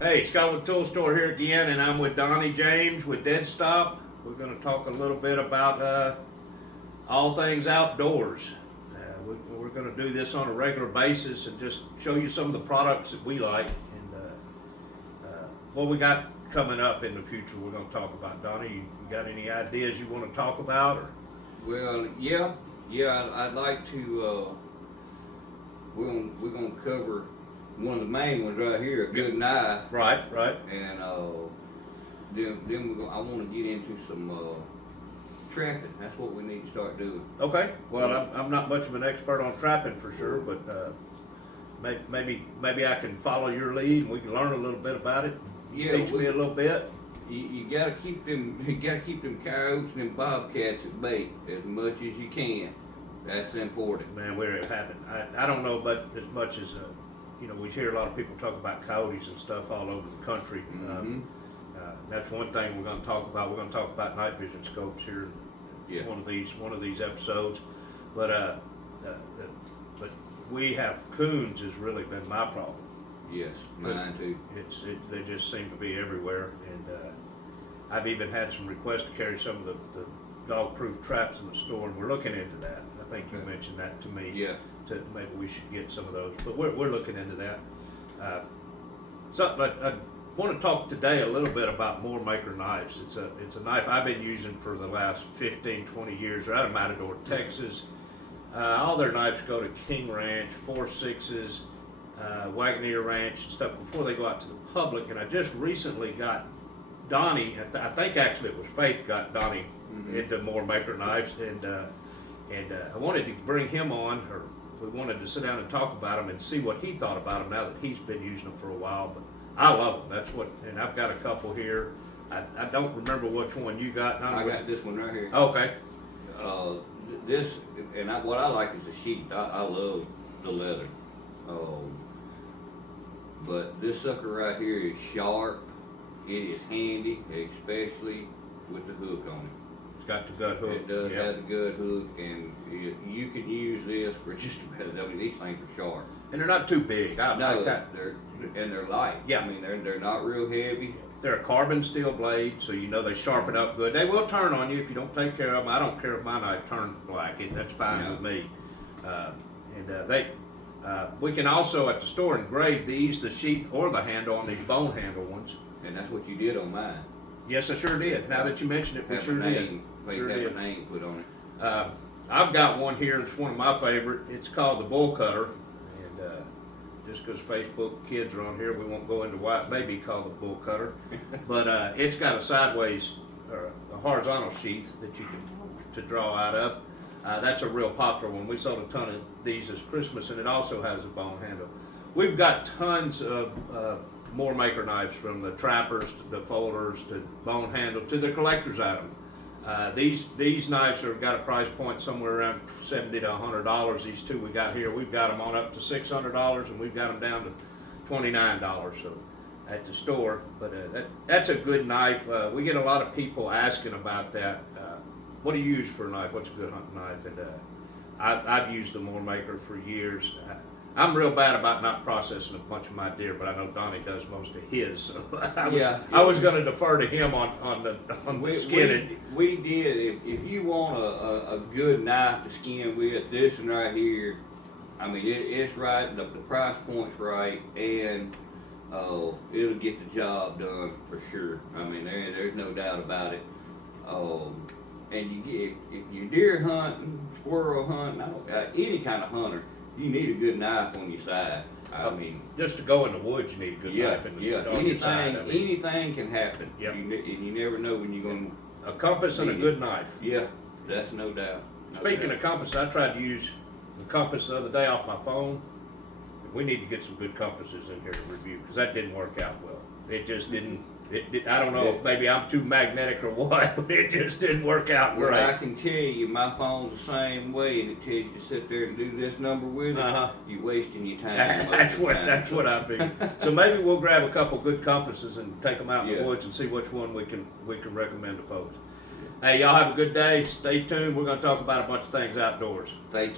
Hey, Scotland Tool Store here again, and I'm with Donnie James with Dead Stop. We're going to talk a little bit about all things outdoors. We're going to do this on a regular basis and just show you some of the products that we like and what we got coming up in the future. We're going to talk about. Donnie, you got any ideas you want to talk about? Or? Well, I'd like to. We're gonna cover one of the main ones right here, a good knife. Right. And then I want to get into some trapping. That's what we need to start doing. Okay. Well, I'm not much of an expert on trapping for sure, but maybe I can follow your lead and we can learn a little bit about it. Yeah, Teach me a little bit. You gotta keep them. You gotta keep them coyotes and them bobcats at bay as much as you can. That's important. Man, where it happened, I don't know, but as much as we hear a lot of people talk about coyotes and stuff all over the country. Mm-hmm. That's one thing we're going to talk about. We're going to talk about night vision scopes here. Yeah. One of these episodes, but we have coons has really been my problem. Yes, mine too. They just seem to be everywhere, and I've even had some requests to carry some of the dog-proof traps in the store, and we're looking into that. I think you mentioned that to me. Yeah. To maybe we should get some of those, but we're looking into that. I want to talk today a little bit about Moore Maker knives. It's a knife I've been using for the last 15, 20 years. They're out of Matador, Texas. All their knives go to King Ranch, 4.6s, Wagoneer Ranch and stuff before they go out to the public. And I just recently got Donnie, I think actually it was Faith got Donnie into Moore Maker knives, and I wanted to bring him on, or we wanted to sit down and talk about them and see what he thought about them now that he's been using them for a while. But I love them. And I've got a couple here. I don't remember which one you got. I got this one right here. Okay. What I like is the sheath. I love the leather. But this sucker right here is sharp. It is handy, especially with the hook on it. It's got the gut hook. It does have the gut hook, and you can use this for just about. I mean, these things are sharp. And they're not too big. They're light. Yeah. I mean, they're not real heavy. They're a carbon steel blade, so they sharpen up good. They will turn on you if you don't take care of them. I don't care if my knife turns black. That's fine with me. We can also at the store engrave these, the sheath or the handle on these bone handle ones. And that's what you did on mine. Yes, I sure did. Now that you mention it, we sure did. Sure did. A name put on it. I've got one here. It's one of my favorite. It's called the Bull Cutter, and just because Facebook kids are on here, we won't go into why it may be called the Bull Cutter. But it's got a sideways or a horizontal sheath that you can to draw out of. That's a real popular one. We sold a ton of these this Christmas, and it also has a bone handle. We've got tons of Moore Maker knives, from the trappers to the folders to bone handles to the collector's item. These knives have got a price point somewhere around $70 to $100. These two we got here, we've got them on up to $600, and we've got them down to $29. So at the store, but that's a good knife. We get a lot of people asking about that. What do you use for a knife? What's a good hunting knife? And I've used the Moore Maker for years. I'm real bad about not processing a bunch of my deer, but I know Donnie does most of his. So I was going to defer to him on the skinning. We did. If you want a good knife to skin with, this one right here, I mean, it's right. The price point's right, and it'll get the job done for sure. I mean, there's no doubt about it. And if you're deer hunting, squirrel hunting, any kind of hunter, you need a good knife on your side. I mean, just to go in the woods, you need a good knife on your side. Anything can happen. Yep. And you never know when you're going to. A compass and a good knife. Yeah, that's no doubt. Speaking of compass, I tried to use the compass the other day off my phone. We need to get some good compasses in here to review, because that didn't work out well. It just didn't. I don't know if maybe I'm too magnetic or what, but it just didn't work out well, right. I can tell you, my phone's the same way, and it tells you to sit there and do this number with it. You're wasting your time. That's what I figured. So maybe we'll grab a couple good compasses and take them out in the woods and see which one we can recommend to folks. Hey, y'all have a good day. Stay tuned. We're going to talk about a bunch of things outdoors. Thank you.